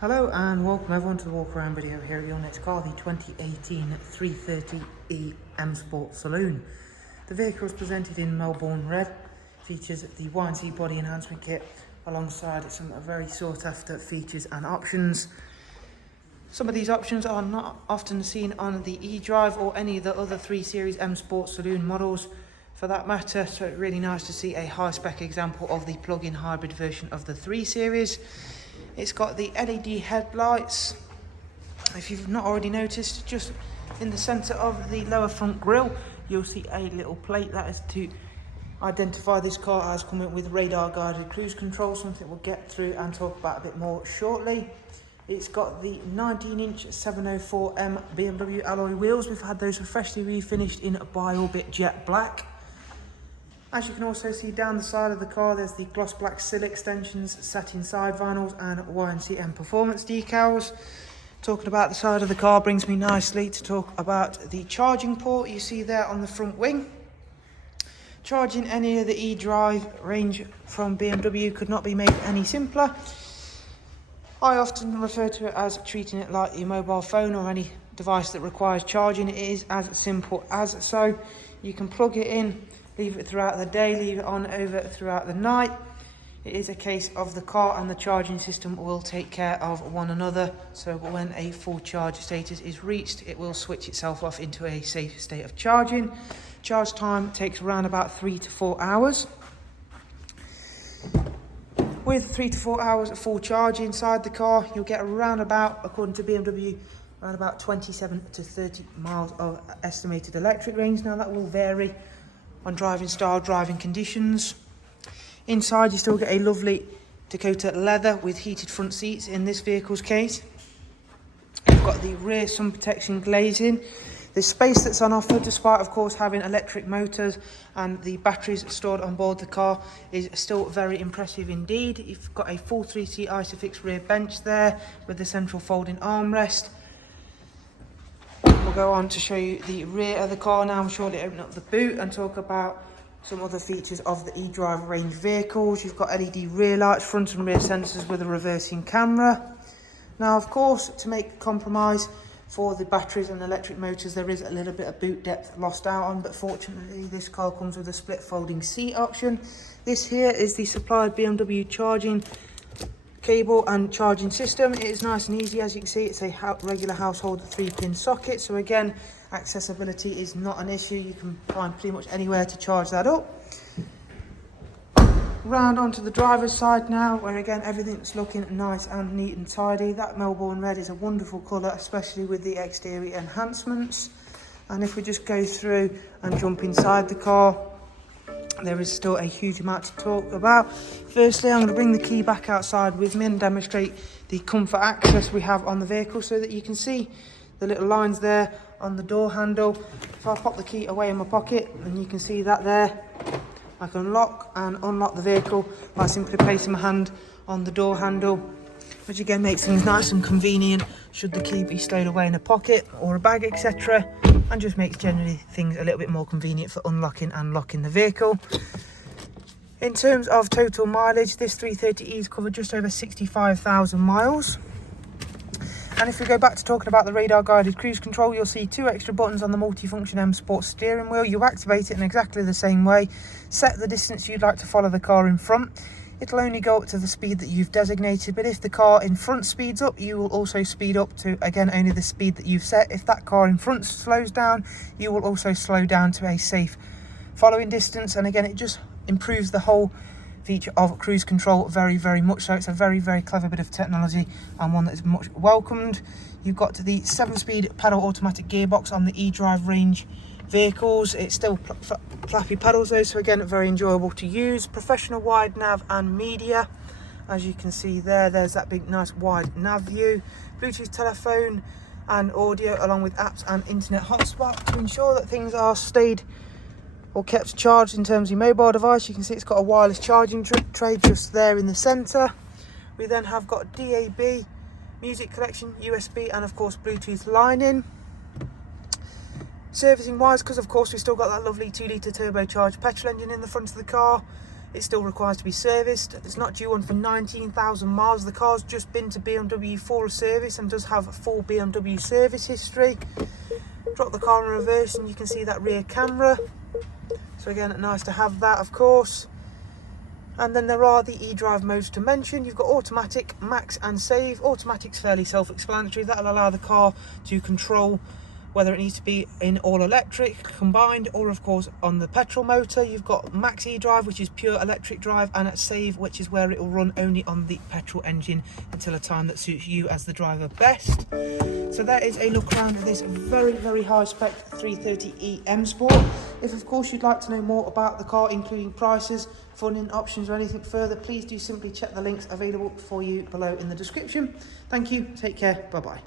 Hello and welcome everyone to the walk around video here at your next car, the 2018 330e M Sport Saloon. The vehicle is presented in Melbourne red, features the Y&C body enhancement kit alongside some very sought after features and options. Some of these options are not often seen on the Edrive or any of the other 3 Series M Sport Saloon models for that matter, so it's really nice to see a high spec example of the plug-in hybrid version of the 3 Series. It's got the LED headlights. If you've not already noticed, just in the centre of the lower front grille, you'll see a little plate that is to identify this car as coming with radar guided cruise control, something we'll get through and talk about a bit more shortly. It's got the 19-inch 704M BMW alloy wheels. We've had those freshly refinished in Bi-Orbit Jet Black. As you can also see down the side of the car, there's the gloss black sill extensions, satin side vinyls and Y&C M performance decals. Talking about the side of the car brings me nicely to talk about the charging port you see there on the front wing. Charging any of the Edrive range from BMW could not be made any simpler. I often refer to it as treating it like your mobile phone or any device that requires charging. It is as simple as so. You can plug it in, leave it throughout the day, leave it on over throughout the night. It is a case of the car and the charging system will take care of one another. So when a full charge status is reached, it will switch itself off into a safe state of charging. Charge time takes around about 3 to 4 hours. With 3 to 4 hours of full charge inside the car, you'll get around about, according to BMW, around about 27 to 30 miles of estimated electric range. Now that will vary on driving style, driving conditions. Inside you still get a lovely Dakota leather with heated front seats in this vehicle's case. You've got the rear sun protection glazing. The space that's on offer, despite of course having electric motors and the batteries stored on board the car, is still very impressive indeed. You've got a full 3-seat Isofix rear bench there with the central folding armrest. We'll go on to show you the rear of the car now and shortly open up the boot and talk about some other features of the Edrive range vehicles. You've got LED rear lights, front and rear sensors with a reversing camera. Now of course, to make a compromise for the batteries and electric motors, there is a little bit of boot depth lost out on, but fortunately this car comes with a split folding seat option. This here is the supplied BMW charging cable and charging system. It is nice and easy. As you can see, it's a regular household 3-pin socket, so again accessibility is not an issue. You can find pretty much anywhere to charge that up. Round onto the driver's side now, where again everything's looking nice and neat and tidy. That Melbourne red is a wonderful colour, especially with the exterior enhancements. And if we just go through and jump inside the car, there is still a huge amount to talk about. Firstly, I'm going to bring the key back outside with me and demonstrate the comfort access we have on the vehicle so that you can see the little lines there on the door handle. If I pop the key away in my pocket, and you can see that there, I can lock and unlock the vehicle by simply placing my hand on the door handle, which again makes things nice and convenient should the key be stowed away in a pocket or a bag, etc., and just makes generally things a little bit more convenient for unlocking and locking the vehicle. In terms of total mileage, this 330e's covered just over 65,000 miles. And if we go back to talking about the radar guided cruise control, you'll see 2 extra buttons on the multifunction M Sport steering wheel. You activate it in exactly the same way. Set the distance you'd like to follow the car in front. It'll only go up to the speed that you've designated, but if the car in front speeds up, you will also speed up to, again, only the speed that you've set. If that car in front slows down, you will also slow down to a safe following distance. And again, it just improves the whole feature of cruise control very much so. It's a very clever bit of technology and one that is much welcomed. You've got the 7-speed pedal automatic gearbox on the Edrive range vehicles. It's still flappy pedals though, so again very enjoyable to use. Professional wide nav and media, as you can see there's that big nice wide nav view. Bluetooth telephone and audio along with apps and internet hotspot to ensure that things are stayed or kept charged in terms of your mobile device. You can see it's got a wireless charging tray just there in the centre. We then have got DAB, music collection, USB and of course Bluetooth line-in. Servicing wise, because of course we've still got that lovely 2-litre turbocharged petrol engine in the front of the car. it still requires to be serviced. It's not due on for 19,000 miles. The car's just been to BMW for a service and does have a full BMW service history. Drop the car in reverse and you can see that rear camera. So again, nice to have that, of course. And then there are the eDrive modes to mention. You've got automatic, max and save. Automatic's fairly self-explanatory. That'll allow the car to control whether it needs to be in all electric, combined, or of course on the petrol motor. You've got max eDrive, which is pure electric drive, and at save, which is where it will run only on the petrol engine until a time that suits you as the driver best. So that is a look around at this very, very high spec 330e M Sport. If of course you'd like to know more about the car, including prices, funding options or anything further, please do simply check the links available for you below in the description. Thank you, take care, bye bye.